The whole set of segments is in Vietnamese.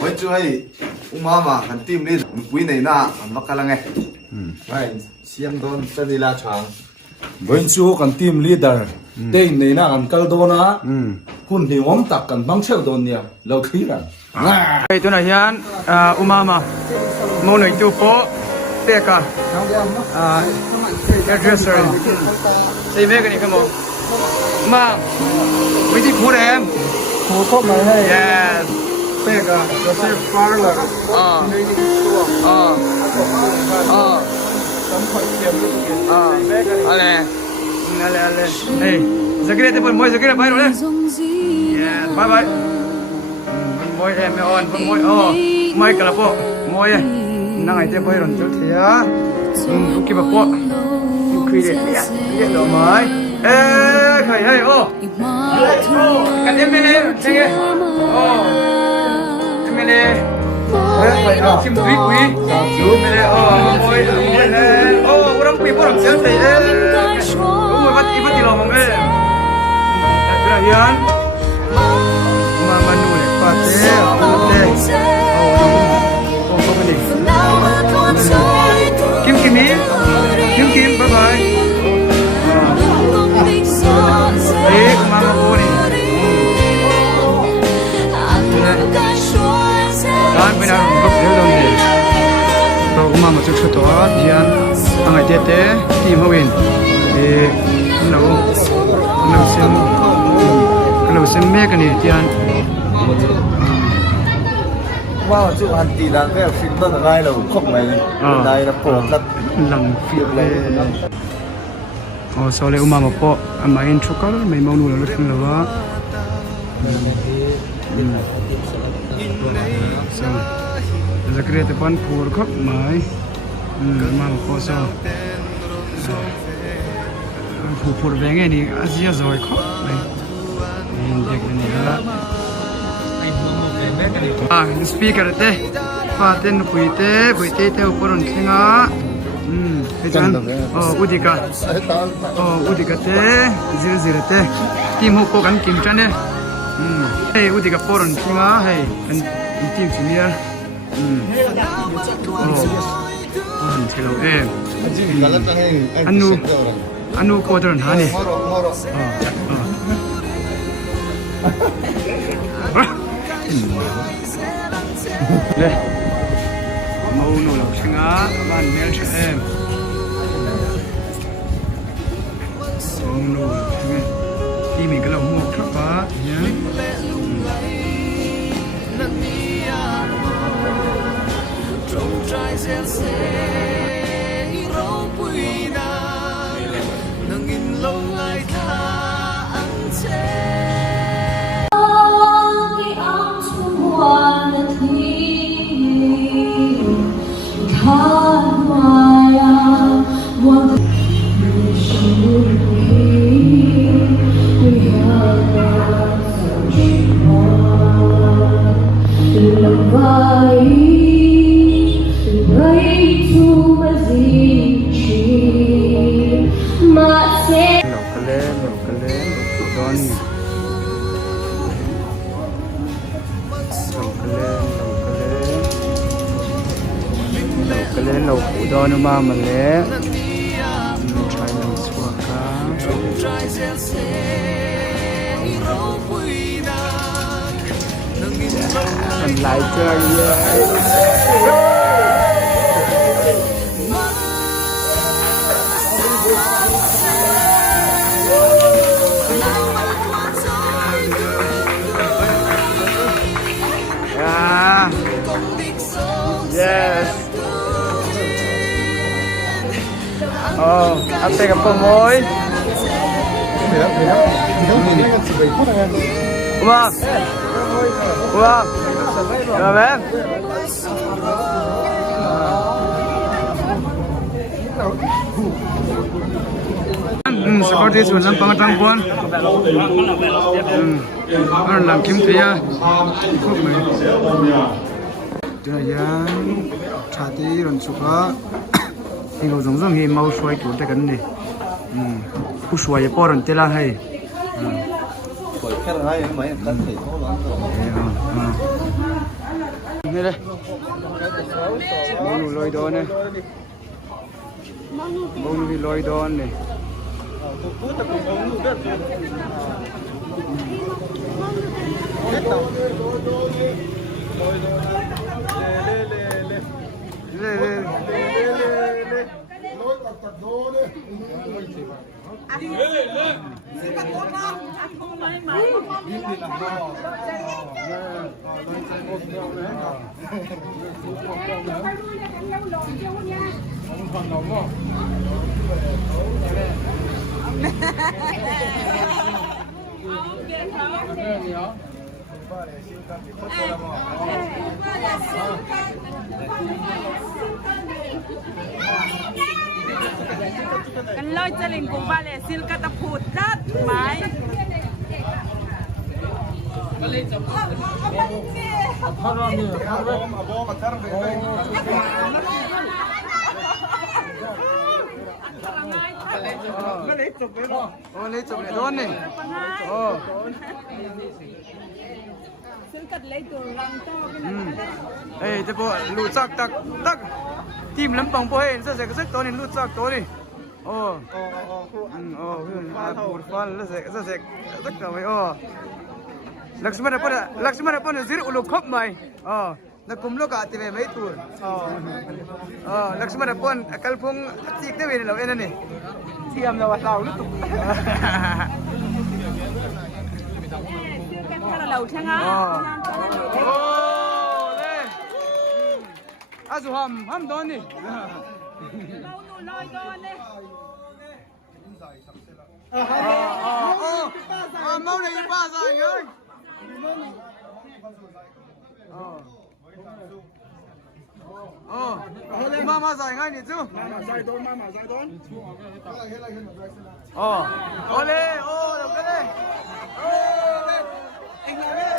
mới chưa hay mà hắn tim đi quý này na hắn bắt cái là nghe vậy xem đón sẽ đi la chàng với chú cần team leader tên này na cần câu đô na hun thì ông tắc cần băng treo đồn nha lâu khí rồi đây tôi nói hiền umama mau nói chú po teka hairdresser xây mấy cái này không mà mấy chị phụ em phụ có mà hay yes teka nó sẽ parlor ale hey Zakira te pon moi Zakira bye rồi yeah bye bye moi em on moi mai cả po moi nang ai te bye rồi cho thia ok ba po khui de ya do mai khai hey kan em ne thế em ne phải chim quý quý chú mẹ moi này orang pi orang sel thei moi bắt đi lo mong Brian mama nu le pate Kim Kim bye bye mama boni kan bina bak del dong ni to mama chu chu to dian angai te te ti mawin kalau xem mẹ cái này tiền wow chú hắn tì đang cái phim đó là ngay là khóc này đây là phổ rất lòng phiền lên sau này mà po mà in chụp cái mấy món nuôi là lúc nào giờ cái này bán phổ khóc mấy mà po sao phổ về nghe đi Asia rồi khóc này speaker te paten puite te uporon singa ejan udika te zira te tim ho ko kan kim chane hey udika poron singa hey kan tim senior an chelo anu ko don hani đây màu nụ lộc xanh á bạn mèo trẻ em màu nụ lộc xanh em khi mình cái lòng mua khắp phá nhé lên lầu phủ đo nó mà lẽ trái lòng xua cá mình lại chơi yes anh thấy gặp con mối Uma Uma em seperti itu nampak tangguan làm kiếm thế Jangan cati dan suka ini zong ini mau suai tu tak kan ni, suai apa orang telah hai. Này đây. Bông lôi đón này. Bông thì lôi đón này. Kan loi chaling ko vale sil ka ta phut rat mai Lấy chụp lại đón này. sil kat lấy tu rang to Ê, thế bộ lụt sạc tắc tắc. Team lắm bằng bộ hên sẽ rất to nên lụt sạc to đi. Bột phan nó sẽ rất là mấy Lakshmana pun zir ulu khop mai. Na kumlo ka ati mấy tur. Lakshmana pun kalpung tik na win lo ena ni. thiam là tàu nó sil kat thara lau thanga Đây. Azu ham don ni. lâu nu loi don ne Mau này ba rồi ơi. Mama giải ngay nhỉ chứ? Mama giải đón. Ô lên, được cái đây. Anh làm đi.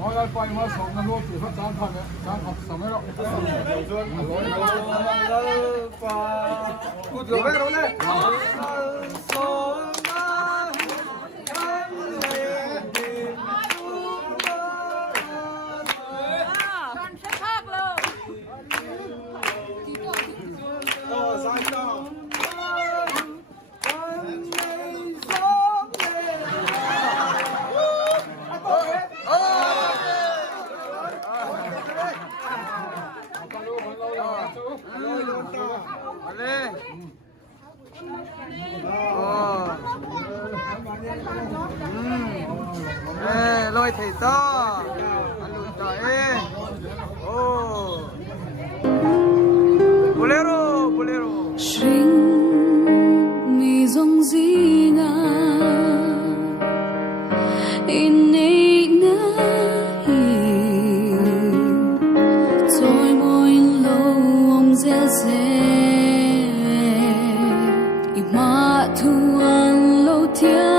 Ngồi lại phải mà sống nó lốp thì phát sáng thành đấy, sáng học sống đấy đó. Cút lỗ về rồi này. con sẽ khác luôn Lên. Lôi thầy to. Ăn lụt trời. Bolero, bolero. Sing mi dong zi nga inay na hi Toy moi lo om ze ze ima tu an lo tia